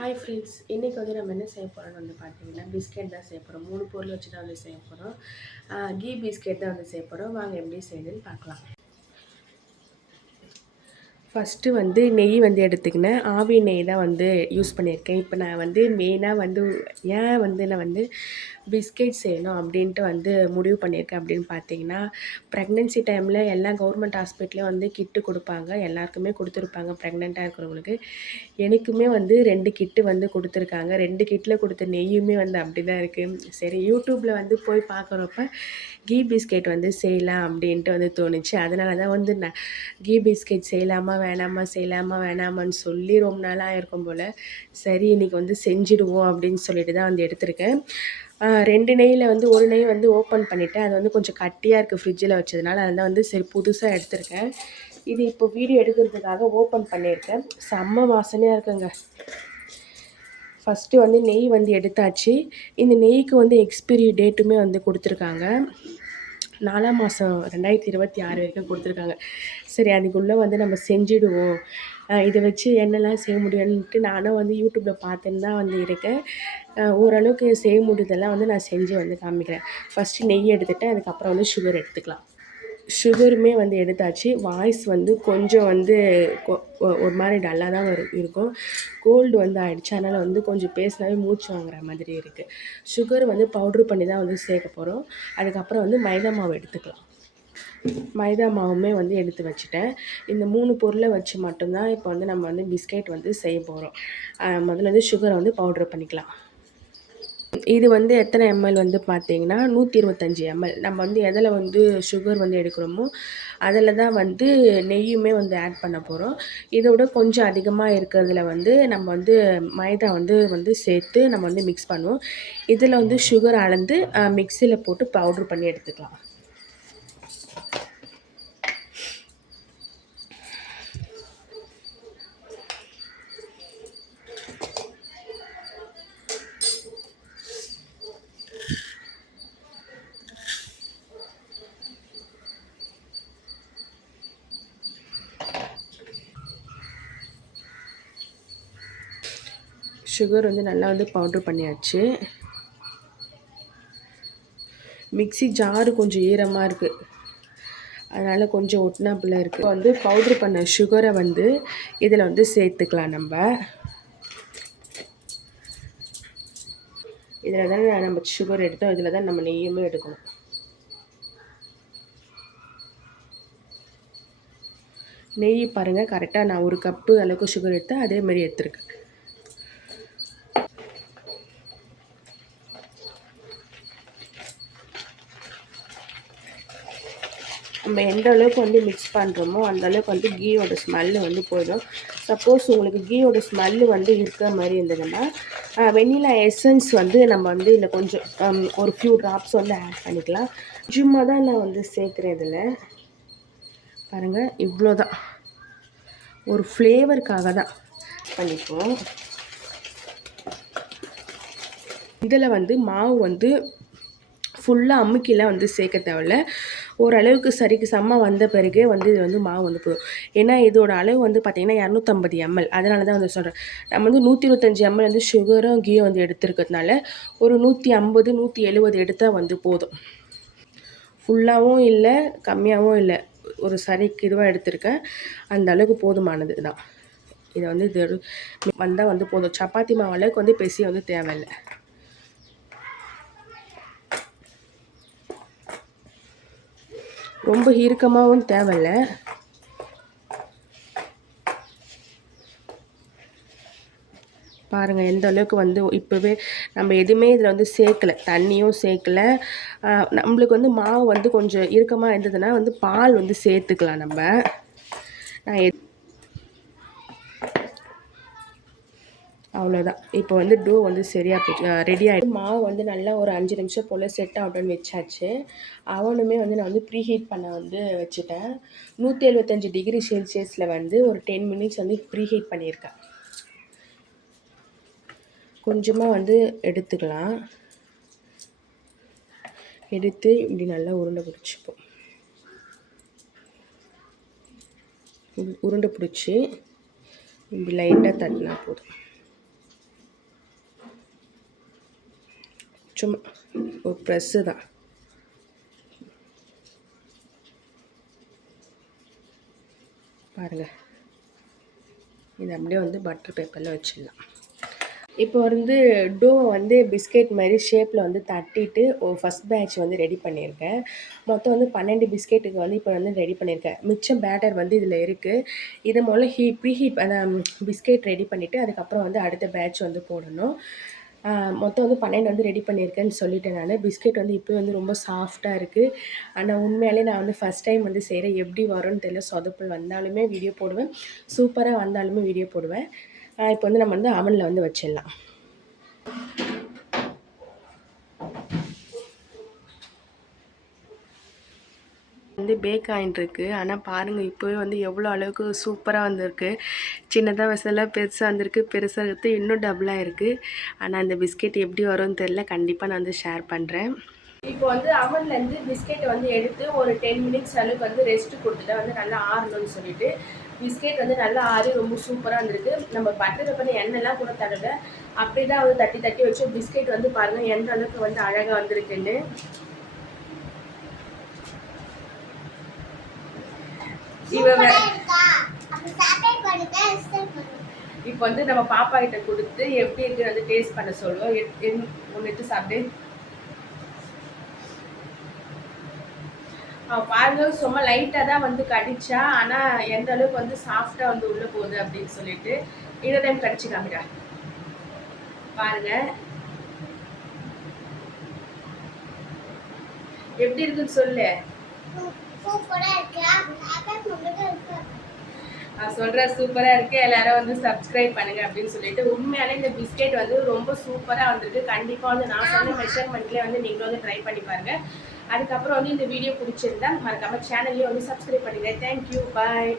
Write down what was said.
Hi friends, இன்றைக்கி வந்து நம்ம என்ன செய்ய போகிறோம்னு வந்து பார்த்தீங்கன்னா பிஸ்கெட் தான் செய்ய போகிறோம். 3 பொருள் வச்சு தான் வந்து செய்ய போகிறோம். கீ பிஸ்கெட் தான் வந்து செய்ய போகிறோம். வாங்க எப்படி செய்யுதுன்னு பார்க்கலாம். ஃபஸ்ட்டு வந்து நெய் வந்து எடுத்துக்கினேன். ஆவி நெய் தான் வந்து யூஸ் பண்ணியிருக்கேன். இப்போ நான் வந்து மெயினாக வந்து ஏன் வந்து நான் வந்து பிஸ்கெட் செய்யணும் அப்படின்ட்டு வந்து முடிவு பண்ணியிருக்கேன் அப்படின்னு பார்த்தீங்கன்னா, ப்ரெக்னென்சி டைமில் எல்லா கவர்மெண்ட் ஹாஸ்பிட்டலையும் வந்து கிட்டு கொடுப்பாங்க. எல்லாருக்குமே கொடுத்துருப்பாங்க ப்ரெக்னெண்ட்டாக இருக்கிறவங்களுக்கு. எனக்குமே வந்து 2 கிட்டு வந்து கொடுத்துருக்காங்க. 2 கிட்டில் கொடுத்த நெய்யுமே வந்து அப்படி தான் இருக்குது. சரி, யூடியூப்பில் வந்து போய் பார்க்குறப்ப கீ பிஸ்கெட் வந்து செய்யலாம் அப்படின்ட்டு வந்து தோணுச்சு. அதனால தான் வந்து நான் கீ பிஸ்கெட் செய்யலாமா வேணாமா செய்யலாமா வேணாமான்னு சொல்லி ரொம்ப நாளாக இருக்கும் போல். சரி, இன்றைக்கி வந்து செஞ்சுடுவோம் அப்படின்னு சொல்லிட்டு தான் வந்து எடுத்திருக்கேன். 2 நெய்யில் வந்து ஒரு நெய் வந்து ஓப்பன் பண்ணிவிட்டேன். அது வந்து கொஞ்சம் கட்டியாக இருக்குது ஃப்ரிட்ஜில் வச்சதுனால. அதனால் வந்து சரி புதுசாக எடுத்திருக்கேன். இது இப்போ வீடியோ எடுக்கிறதுக்காக ஓப்பன் பண்ணியிருக்கேன். செம்ம வாசனையாக இருக்குங்க. ஃபஸ்ட்டு வந்து நெய் வந்து எடுத்தாச்சு. இந்த நெய்க்கு வந்து எக்ஸ்பிரி டேட்டுமே வந்து கொடுத்துருக்காங்க. 4ஆம் மாதம் 2026 வரைக்கும் கொடுத்துருக்காங்க. சரி, அதுக்குள்ளே வந்து நம்ம செஞ்சுடுவோம். இதை வச்சு என்னெல்லாம் செய்ய முடியும்ன்ட்டு நானும் வந்து யூடியூப்பில் பார்த்துன்னு தான் வந்து இருக்கேன். ஓரளவுக்கு செய்ய முடியுதெல்லாம் வந்து நான் செஞ்சு வந்து காமிக்கிறேன். ஃபஸ்ட்டு நெய் எடுத்துகிட்டு அதுக்கப்புறம் வந்து சுகர் எடுத்துக்கலாம். சுகருமே வந்து எடுத்தாச்சு. வாய்ஸ் வந்து கொஞ்சம் வந்து ஒரு மாதிரி டல்லாக தான் இருக்கும். கோல்டு வந்து ஆகிடுச்சு. அதனால் வந்து கொஞ்சம் பேசினாவே மூச்சு வாங்குற மாதிரி இருக்குது. சுகர் வந்து பவுட்ரு பண்ணி தான் வந்து சேர்க்க போகிறோம். அதுக்கப்புறம் வந்து மைதா மாவு எடுத்துக்கலாம். மைதா மாவுமே வந்து எடுத்து வச்சுட்டேன். இந்த 3 பொருளை வச்சு மட்டும்தான் இப்போ வந்து நம்ம வந்து பிஸ்கெட் வந்து செய்ய போகிறோம். முதல்ல வந்து சுகரை வந்து பவுட்ரு பண்ணிக்கலாம். இது வந்து எத்தனை எம்எல் வந்து பார்த்தீங்கன்னா 125 எம்எல். நம்ம வந்து எதில் வந்து சுகர் வந்து எடுக்கிறோமோ அதில் தான் வந்து நெய்யுமே வந்து ஆட் பண்ண போகிறோம். இதோட கொஞ்சம் அதிகமாக இருக்கிறதுல வந்து நம்ம வந்து மைதா வந்து சேர்த்து நம்ம வந்து மிக்ஸ் பண்ணுவோம். இதில் வந்து சுகர் அளந்து மிக்சியில் போட்டு பவுட்ரு பண்ணி எடுத்துக்கலாம். சுகர் வந்து நல்லா வந்து பவுட்ரு பண்ணியாச்சு. மிக்ஸி ஜாரு கொஞ்சம் ஈரமாக இருக்குது, அதனால் கொஞ்சம் ஒட்டினாப்புல இருக்குது. இப்போ வந்து பவுட்ரு பண்ண சுகரை வந்து இதில் வந்து சேர்த்துக்கலாம். இதில் தான் நம்ம சுகர் எடுத்தோம், இதில் தான் நம்ம நெய்யுமே எடுக்கணும். நெய் பாருங்கள், கரெக்டாக நான் 1 கப்பு அளவுக்கு சுகர் எடுத்தேன், அதே மாதிரி எடுத்துருக்கேன். நம்ம எந்த அளவுக்கு வந்து மிக்ஸ் பண்ணுறோமோ அந்த அளவுக்கு வந்து கீயோட ஸ்மெல்லு வந்து போயிடும். சப்போஸ் உங்களுக்கு கீயோட ஸ்மெல்லு வந்து இருக்கிற மாதிரி இருந்ததுன்னா வெண்ணிலா எசன்ஸ் வந்து நம்ம வந்து இதில் கொஞ்சம் ஒரு ஃபியூ ட்ராப்ஸ் வந்து ஆட் பண்ணிக்கலாம். சும்மா தான் நான் வந்து சேர்க்குறேன். இதில் பாருங்கள், இவ்வளோ தான், ஒரு ஃப்ளேவருக்காக தான் பண்ணிப்போம். இதில் வந்து மாவு வந்து ஃபுல்லாக அமுக்கிலாம் வந்து சேர்க்க தேவையில்ல. ஓரளவுக்கு சரிக்கு சமமாக வந்த பிறகே வந்து இது வந்து மாவு வந்து போதும். ஏன்னா இதோட அளவு வந்து பார்த்திங்கன்னா 250 எம்எல். அதனால தான் வந்து சொல்கிறேன். நம்ம வந்து 125 எம்எல் வந்து சுகரும் கீயும் வந்து எடுத்துருக்கிறதுனால ஒரு 150 170 எடுத்தால் வந்து போதும். ஃபுல்லாகவும் இல்லை கம்மியாகவும் இல்லை, ஒரு சரிக்கு இதுவாக எடுத்திருக்கேன். அந்த அளவுக்கு போதுமானது தான். இதை வந்து இது வந்தால் வந்து போதும். சப்பாத்தி மாவு அளவுக்கு வந்து பெருசி வந்து தேவையில்லை. ரொம்ப இறுக்கமாகவும் தேவையில்லை. பாருங்கள் எந்த அளவுக்கு வந்து இப்போவே நம்ம எதுவுமே இதில் வந்து சேர்க்கலை, தண்ணியும் சேர்க்கலை. நம்மளுக்கு வந்து மாவு வந்து கொஞ்சம் இறுக்கமாக இருந்ததுன்னா வந்து பால் வந்து சேர்த்துக்கலாம். நான் அவ்வளோதான். இப்போ வந்து டோ வந்து சரியாக போச்சு, ரெடி ஆகிடுச்சு. மாவு வந்து நல்லா ஒரு 5 நிமிஷம் போல் செட் ஆகட்டும்னு வச்சாச்சு. அவனுமே வந்து நான் வந்து ப்ரீ ஹீட் பண்ண வந்து வச்சுட்டேன். 175 டிகிரி செல்சியஸில் வந்து ஒரு 10 மினிட்ஸ் வந்து ப்ரீ ஹீட் பண்ணியிருக்கேன். கொஞ்சமாக வந்து எடுத்துக்கலாம். எடுத்து இப்படி நல்லா உருண்டை பிடிச்சிப்போம். உருண்டை பிடிச்சி இப்படி லைட்டாக தட்டினா போதும். சும்மா ஒரு ப்ரெஸ்ஸு தான். பாருங்கள், இது அப்படியே வந்து பட்டர் பேப்பரில் வச்சிடலாம். இப்போ வந்து டோவை வந்து பிஸ்கெட் மாதிரி ஷேப்பில் வந்து தட்டிட்டு ஃபஸ்ட் பேட்ச் வந்து ரெடி பண்ணியிருக்கேன். மொத்தம் வந்து 12 பிஸ்கெட்டுக்கு வந்து இப்போ வந்து ரெடி பண்ணியிருக்கேன். மிச்சம் பேட்டர் வந்து இதில் இருக்குது. இதை முதல்ல ப்ரீஹீட் அந்த பிஸ்கெட் ரெடி பண்ணிவிட்டு அதுக்கப்புறம் வந்து அடுத்த பேட்ச் வந்து போடணும். மொத்தம் வந்து 12 வந்து ரெடி பண்ணியிருக்கேன்னு சொல்லிட்டேன் நான். பிஸ்கெட் வந்து இப்போ வந்து ரொம்ப சாஃப்டாக இருக்குது. ஆனால் உண்மையாலே நான் வந்து ஃபஸ்ட் டைம் வந்து செய்கிறேன். எப்படி வரும்னு தெரியல. சொதப்பல் வந்தாலுமே வீடியோ போடுவேன், சூப்பராக வந்தாலுமே வீடியோ போடுவேன். இப்போ வந்து நம்ம வந்து அவனில் வந்து வச்சிடலாம். வந்து பேக் ஆகிட்டுருக்கு. ஆனால் பாருங்கள், இப்போவே வந்து எவ்வளோ அளவுக்கு சூப்பராக வந்திருக்கு. சின்னதாக வசதியாக பெருசாக வந்திருக்கு, பெருசாக எடுத்து இன்னும் டபுளாக இருக்குது. ஆனால் அந்த பிஸ்கெட் எப்படி வரும்னு தெரில. கண்டிப்பாக நான் வந்து ஷேர் பண்ணுறேன். இப்போ வந்து அவன்லேருந்து பிஸ்கெட்டை வந்து எடுத்து ஒரு 10 மினிட்ஸ் அளவுக்கு வந்து ரெஸ்ட்டு கொடுத்துட்டு வந்து நல்லா ஆறணும்னு சொல்லிட்டு பிஸ்கெட் வந்து நல்லா ஆறி ரொம்ப சூப்பராக வந்திருக்கு. நம்ம பட்டர் பேப்பர் எண்ணெய்லாம் கூட தடவை அப்படி தான் வந்து தட்டி தட்டி வச்சு பிஸ்கெட் வந்து பாருங்கள் எந்த அளவுக்கு வந்து அழகாக வந்திருக்குன்னு. இப்போ வந்து நம்ம பாப்பா கிட்ட கொடுத்து எப்படி இருக்கு வந்து டேஸ்ட் பண்ண சொல்லுவோம். ஒன்று சாப்பிட்டு பாருங்க, சும்மா லைட்டாக தான் வந்து கடிச்சா, ஆனால் எந்த அளவுக்கு வந்து சாஃப்டாக வந்து உள்ளே போகுது அப்படின்னு சொல்லிட்டு இன்னொரு டைம் கடிச்சு காமிடா. பாருங்க எப்படி இருக்குன்னு சொல்லு. நான் சொல்கிறேன் சூப்பராக இருக்குது, எல்லாரும் வந்து சப்ஸ்கிரைப் பண்ணுங்கள் அப்படின்னு சொல்லிட்டு. உண்மையாலே இந்த பிஸ்கெட் வந்து ரொம்ப சூப்பராக வந்திருக்கு. கண்டிப்பாக வந்து நான் சொன்ன மெஷர்மெண்ட்லேயே வந்து நீங்களும் வந்து ட்ரை பண்ணி பாருங்கள். அதுக்கப்புறம் வந்து இந்த வீடியோ பிடிச்சிருந்தா மறக்காமல் சேனல்லையும் வந்து சப்ஸ்கிரைப் பண்ணுங்கள். தேங்க்யூ, பாய்.